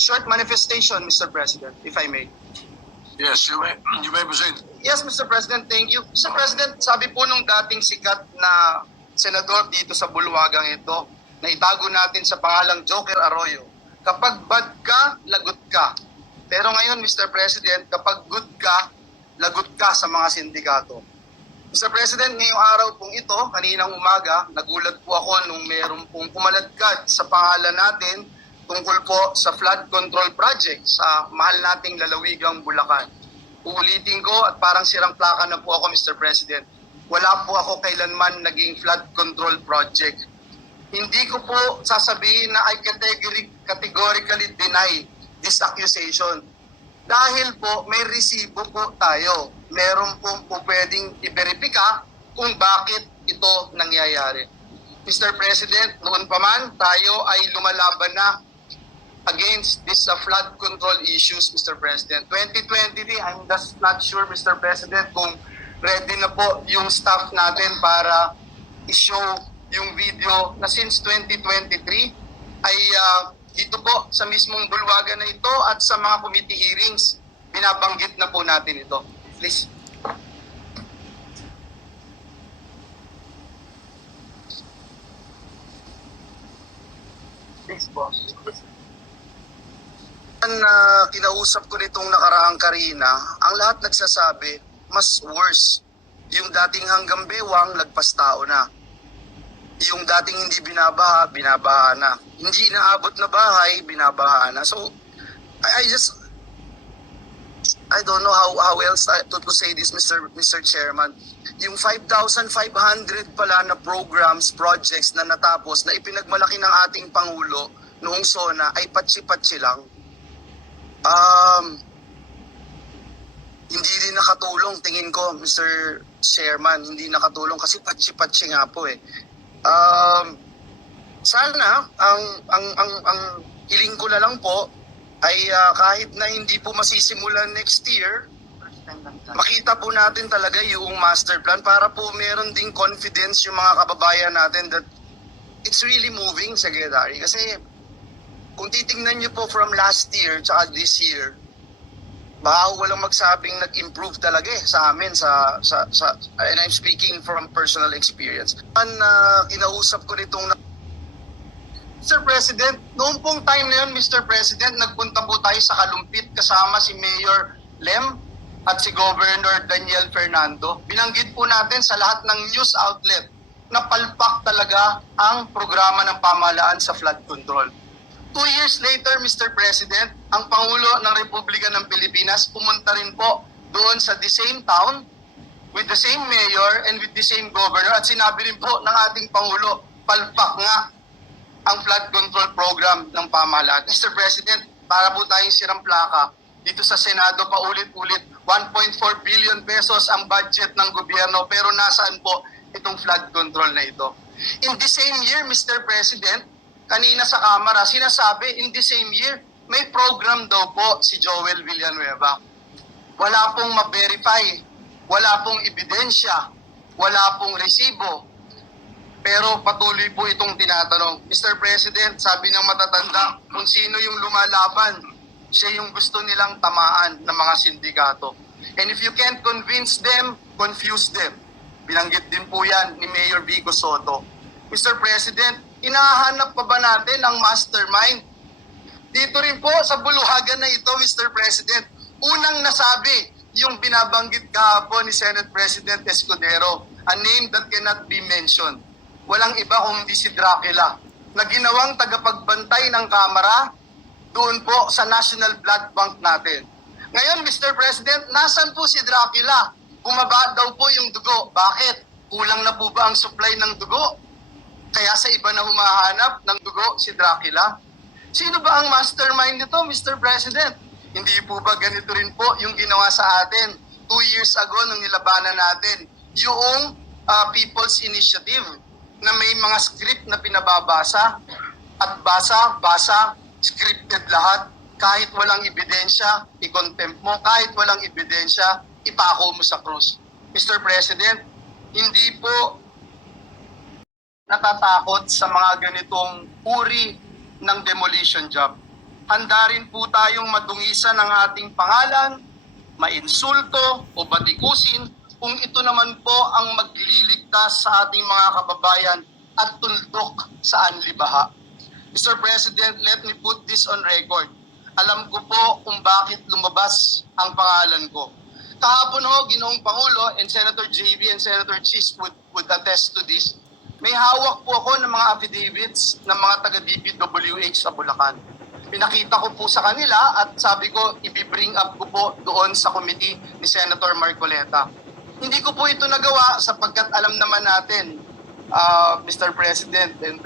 short manifestation, Mr. President, if I may. Yes, you may proceed. Yes, Mr. President, thank you. Mr. President, sabi po nung dating sikat na senador dito sa bulwagang ito, na itago natin sa pangalang Joker Arroyo, kapag bad ka, lagot ka. Pero ngayon, Mr. President, kapag good ka, lagot ka sa mga sindikato. Mr. President, ngayong araw pong ito, kaninang umaga, nagulat po ako nung meron pong pumaladkad sa pangalan natin tungkol po sa flood control project sa mahal nating lalawigang Bulacan. Uulitin ko at parang sirang plaka na po ako, Mr. President. Wala po ako kailanman naging flood control project. Hindi ko po sasabihin na I categorically deny this accusation. Dahil po may resibo po tayo. Meron po pwedeng i-verifika kung bakit ito nangyayari. Mr. President, noon pa man tayo ay lumalaban na against this flood control issues, Mr. President. 2023, I'm just not sure, Mr. President, kung ready na po yung staff natin para i-show yung video na since 2023 ay dito po sa mismong bulwagan na ito at sa mga committee hearings, binabanggit na po natin ito. Please. Please, boss. Kinausap ko nitong nakaraang Karina, ang lahat nagsasabi, mas worse. Yung dating hanggang bewang, lagpas tao na. Yung dating hindi binabaha, binabaha na. Hindi inaabot na bahay, binabaha na. So, I don't know how else to say this, Mr. Chairman. Yung 5,500 pala na programs, projects na natapos, na ipinagmalaki ng ating Pangulo noong SONA ay patsi-patsi lang. Hindi rin nakatulong, tingin ko, Mr. Chairman, hindi nakatulong kasi patsi-patsi nga po eh. Sana ang hiling ko na lang po ay kahit na hindi po masisimulan next year, makita po natin talaga yung master plan para po meron ding confidence yung mga kababayan natin that it's really moving, Secretary. Kasi kung titingnan niyo po from last year tsaka this year, baka walang magsabing nag-improve talaga eh sa amin and I'm speaking from personal experience. Kinausap ko nitong Mr. President, noong pong time na yun, Mr. President, nagpunta po tayo sa Kalumpit kasama si Mayor Lem at si Governor Daniel Fernando. Binanggit po natin sa lahat ng news outlet na palpak talaga ang programa ng pamahalaan sa flood control. 2 years later, Mr. President, ang Pangulo ng Republika ng Pilipinas pumunta rin po doon sa the same town with the same mayor and with the same governor at sinabi rin po ng ating Pangulo, palpak nga ang flood control program ng pamahalaan. Mr. President, para po tayong sirang plaka, dito sa Senado paulit-ulit, 1.4 billion pesos ang budget ng gobyerno pero nasaan po itong flood control na ito? In the same year, Mr. President, kanina sa Kamara, sinasabi in the same year, may program daw po si Joel Villanueva. Wala pong ma-verify, wala pong ebidensya, wala pong resibo. Pero patuloy po itong tinatanong. Mr. President, sabi ng matatanda, kung sino yung lumalaban, siya yung gusto nilang tamaan ng mga sindikato. And if you can't convince them, confuse them. Binanggit din po yan ni Mayor Vico Soto. Mr. President, hinahanap pa ba natin ang mastermind? Dito rin po sa bulwagan na ito, Mr. President, unang nasabi yung binabanggit kahapon ni Senate President Escudero, a name that cannot be mentioned. Walang iba kundi si Dracula, na ginawang tagapagbantay ng Kamara doon po sa National Blood Bank natin. Ngayon, Mr. President, nasan po si Dracula? Bumaba daw po yung dugo. Bakit? Kulang na po ba ang supply ng dugo? Kaya sa iba na humahanap ng dugo si Dracula? Sino ba ang mastermind nito, Mr. President? Hindi po ba ganito rin po yung ginawa sa atin 2 years ago nung nilabanan natin yung People's Initiative na may mga script na pinababasa at basa, scripted lahat. Kahit walang ebidensya, i-contempt mo. Kahit walang ebidensya, ipako mo sa krus. Mr. President, hindi po natatakot sa mga ganitong uri ng demolition job. handa rin po tayong madungisan ng ating pangalan, mainsulto o batikusin kung ito naman po ang magliligtas sa ating mga kababayan at tuldok sa anlibaha. Mr. President, let me put this on record. Alam ko po kung bakit lumabas ang pangalan ko. Kahapon ho, Ginoong Pangulo, and Senator JV and Senator Chis would attest to this. May hawak po ako ng mga affidavits ng mga taga-DPWH sa Bulacan. Pinakita ko po sa kanila at sabi ko, i-bring up ko po doon sa committee ni Senator Marcoleta. Hindi ko po ito nagawa sapagkat alam naman natin, Mr. President and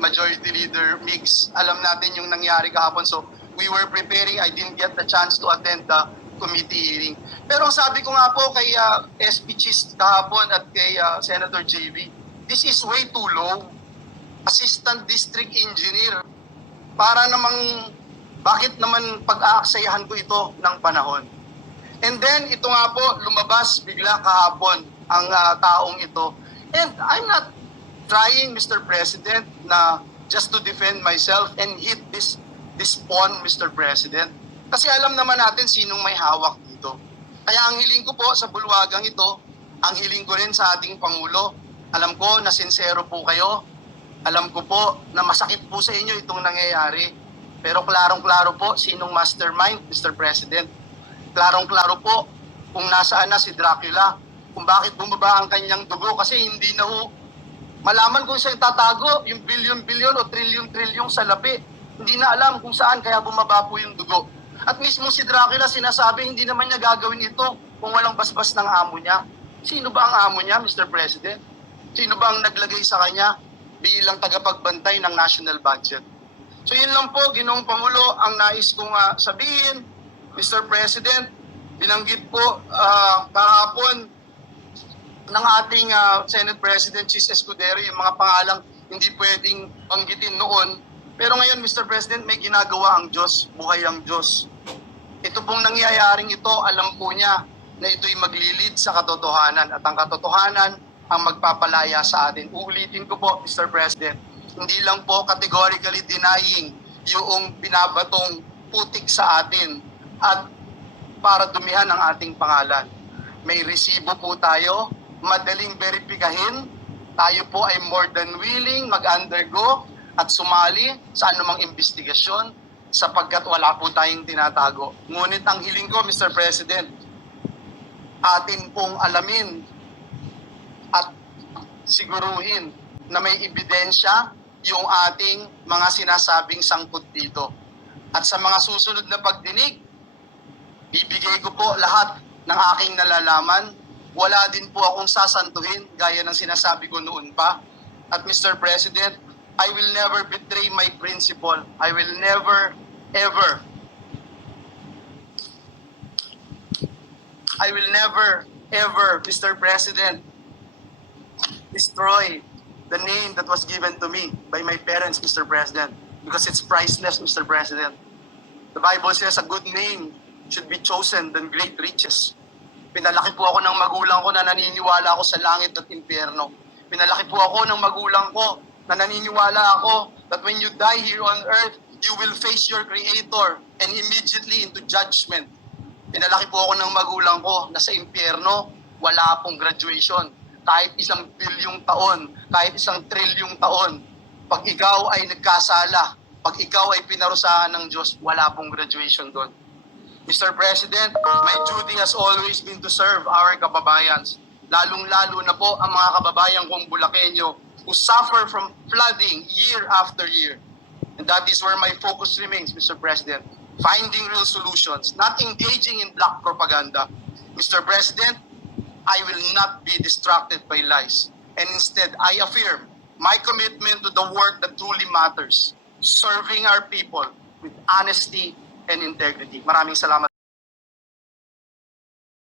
Majority Leader Mix, alam natin yung nangyari kahapon. So we were preparing, I didn't get the chance to attend the committee hearing. Pero sabi ko nga po kay SP Chis kahapon at kay Senator JV, this is way too low. Assistant District Engineer. Para namang, bakit naman pag-aaksayahan ko ito ng panahon? And then, ito nga po, lumabas bigla kahapon ang taong ito. And I'm not trying, Mr. President, na just to defend myself and hit this pawn, Mr. President. Kasi alam naman natin sinong may hawak dito. Kaya ang hiling ko po sa bulwagang ito, ang hiling ko rin sa ating Pangulo, alam ko na sincero po kayo, alam ko po na masakit po sa inyo itong nangyayari. Pero klarong-klaro po sinong mastermind, Mr. President. Klarong-klaro po kung nasaan na si Dracula, kung bakit bumaba ang kanyang dugo kasi hindi na ho malaman kung saan tatago yung bilyon-bilyon o trilyon-trilyon sa labi. Hindi na alam kung saan kaya bumaba po yung dugo. At mismo si Dracula sinasabi hindi naman niya gagawin ito kung walang basbas ng amo niya. Sino ba ang amo niya, Mr. President? Sino ba ang naglagay sa kanya bilang tagapagbantay ng national budget? So yun lang po, Ginoong Pangulo, ang nais kong sabihin. Mr. President, binanggit po kahapon ng ating Senate President Chis Escudero yung mga pangalang hindi pwedeng banggitin noon. Pero ngayon, Mr. President, may ginagawa ang Diyos, buhay ang Diyos. Ito pong nangyayaring ito, alam po niya na ito'y maglilid sa katotohanan. At ang katotohanan ang magpapalaya sa atin. Uulitin ko po, Mr. President, hindi lang po categorically denying yung binabatong putik sa atin at para dumihan ang ating pangalan. May resibo po tayo, madaling verifikahin, tayo po ay more than willing mag-undergo at sumali sa anumang investigasyon sapagkat wala po tayong tinatago. Ngunit ang hiling ko, Mr. President, atin pong alamin at siguruhin na may ebidensya yung ating mga sinasabing sangkot dito. At sa mga susunod na pagdinig, bibigay ko po lahat ng aking nalalaman. Wala din po akong sasantuhin gaya ng sinasabi ko noon pa. At Mr. President, I will never betray my principle. I will never, ever, Mr. President, destroy the name that was given to me by my parents, Mr. President, because it's priceless, Mr. President. The Bible says a good name should be chosen than great riches. Pinalaki po ako ng magulang ko na naniniwala ako sa langit at impyerno. Pinalaki po ako ng magulang ko na naniniwala ako that when you die here on earth, you will face your Creator and immediately into judgment. Pinalaki po ako ng magulang ko na sa impyerno, wala pong graduation. Kahit 1 bilyong taon, kahit 1 trilyong taon, pag ikaw ay nagkasala, pag ikaw ay pinarusahan ng Diyos, wala pong graduation doon. Mr. President, my duty has always been to serve our kababayans. Lalong-lalo na po ang mga kababayan kong Bulakenyo who suffer from flooding year after year. And that is where my focus remains, Mr. President. Finding real solutions, not engaging in black propaganda. Mr. President, I will not be distracted by lies. And instead, I affirm my commitment to the work that truly matters, serving our people with honesty and integrity. Maraming salamat.